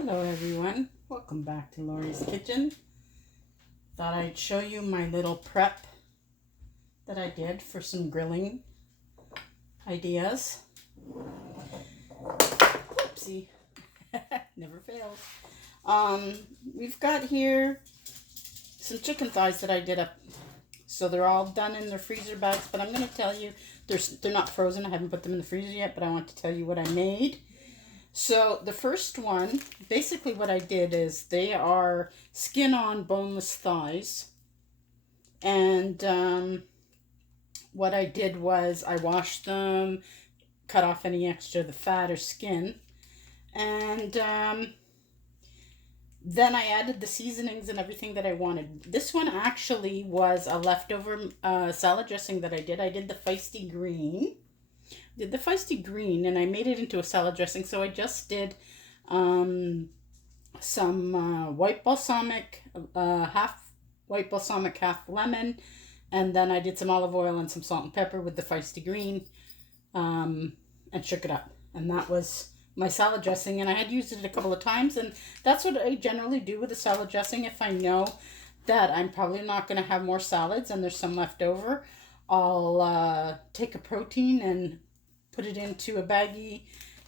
Hello everyone, welcome back to Lorrie's Kitchen. Thought I'd show you my little prep that I did for some grilling ideas. Whoopsie, never fails. We've got here some chicken thighs that I did up. So they're all done in their freezer bags, but I'm going to tell you, they're not frozen. I haven't put them in the freezer yet, but I want to tell you what I made. So the first one, basically what I did is they are skin on boneless thighs. And what I did was I washed them, cut off any extra the fat or skin. And then I added the seasonings and everything that I wanted. This one actually was a leftover salad dressing that I did. I did the Feisty Green. And I made it into a salad dressing. So I just did some white balsamic, half white balsamic, half lemon. And then I did some olive oil and some salt and pepper with the Feisty Green and shook it up. And that was my salad dressing. And I had used it a couple of times. And that's what I generally do with a salad dressing. If I know that I'm probably not going to have more salads and there's some left over, I'll take a protein and put it into a baggie,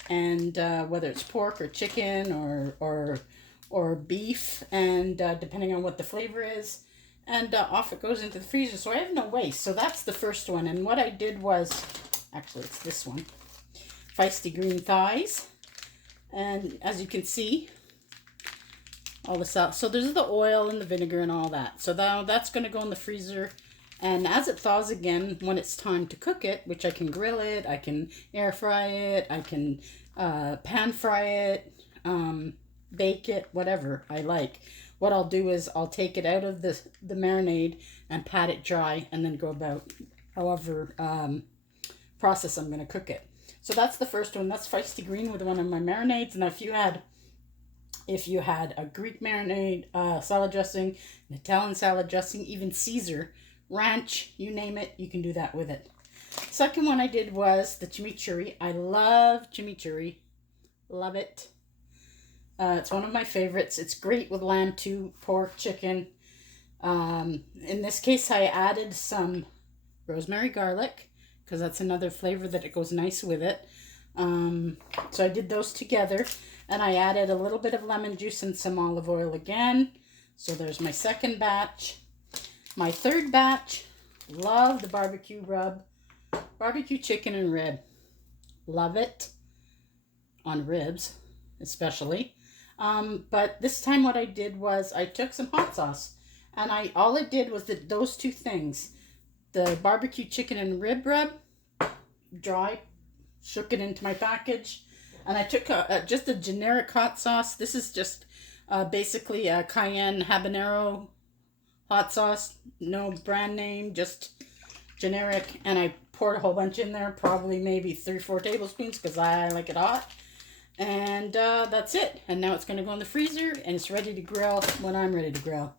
and whether it's pork or chicken or beef, and depending on what the flavor is, and off it goes into the freezer. So I have no waste. So that's the first one. And what I did was, actually it's this one, Feisty Green thighs. And as you can see, all the salt. So there's the oil and the vinegar and all that. So that's going to go in the freezer. And as it thaws again, when it's time to cook it, which I can grill it, I can air fry it, I can pan fry it, bake it, whatever I like. What I'll do is I'll take it out of the marinade and pat it dry, and then go about however process I'm going to cook it. So that's the first one. That's Feisty Green with one of my marinades. And if you had a Greek marinade, salad dressing, an Italian salad dressing, even Caesar, ranch, you name it, you can do that with it. Second one I did was the chimichurri. I love chimichurri. Love it. It's one of my favorites. It's great with lamb too, pork, chicken. In this case, I added some rosemary garlic, because that's another flavor that it goes nice with it. So I did those together, and I added a little bit of lemon juice and some olive oil again. So there's my second batch. My third batch, love the barbecue rub, barbecue chicken and rib. Love it on ribs, especially. But this time what I did was I took some hot sauce, and all I did was those two things, the barbecue chicken and rib rub, dry, shook it into my package, and I took just a generic hot sauce. This is just basically a cayenne habanero hot sauce, no brand name, just generic, and I poured a whole bunch in there, probably maybe 3-4 tablespoons, because I like it hot. And that's it. And now it's going to go in the freezer, and it's ready to grill when I'm ready to grill.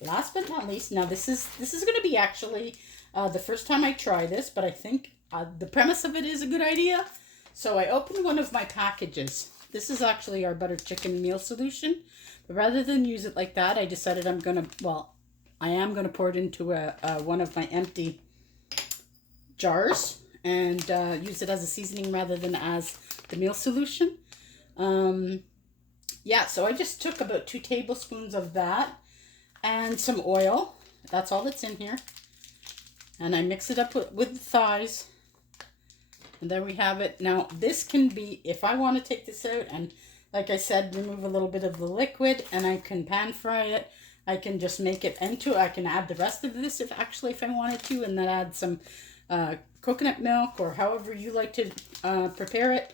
Last but not least, now this is going to be actually the first time I try this, but I think the premise of it is a good idea. So I opened one of my packages. This is actually our butter chicken meal solution. But rather than use it like that, I decided I am going to pour it into one of my empty jars and use it as a seasoning rather than as the meal solution. Yeah, so I just took about 2 tablespoons of that and some oil. That's all that's in here. And I mix it up with the thighs. And there we have it. Now, this can be, if I want to take this out and, like I said, remove a little bit of the liquid, and I can pan fry it. I can just make it into, I can add the rest of this if I wanted to, and then add some coconut milk, or however you like to prepare it.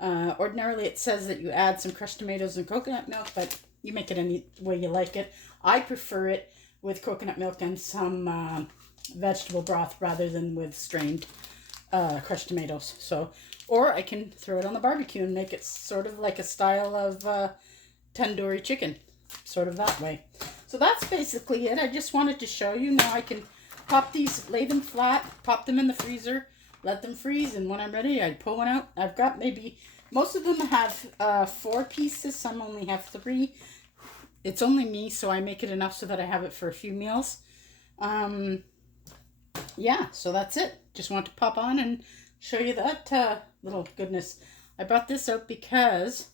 Ordinarily it says that you add some crushed tomatoes and coconut milk, but you make it any way you like it. I prefer it with coconut milk and some vegetable broth rather than with strained crushed tomatoes. So, or I can throw it on the barbecue and make it sort of like a style of tandoori chicken, sort of that way. So that's basically it. I just wanted to show you. Now I can pop these, lay them flat, pop them in the freezer, let them freeze, and when I'm ready, I pull one out. I've got maybe Most of them have 4 pieces. Some only have 3. It's only me, so I make it enough so that I have it for a few meals. Yeah, so that's it. Just want to pop on and show you that little goodness. I brought this out because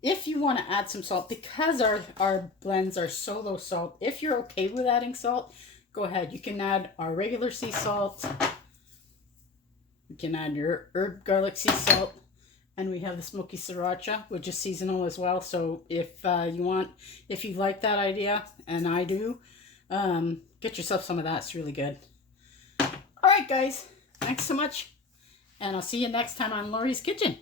if you want to add some salt, because our blends are so low salt, if you're okay with adding salt, go ahead. You can add our regular sea salt. You can add your herb garlic sea salt. And we have the smoky sriracha, which is seasonal as well. So if you like that idea, and I do, get yourself some of that. It's really good. All right, guys. Thanks so much. And I'll see you next time on Lorrie's Kitchen.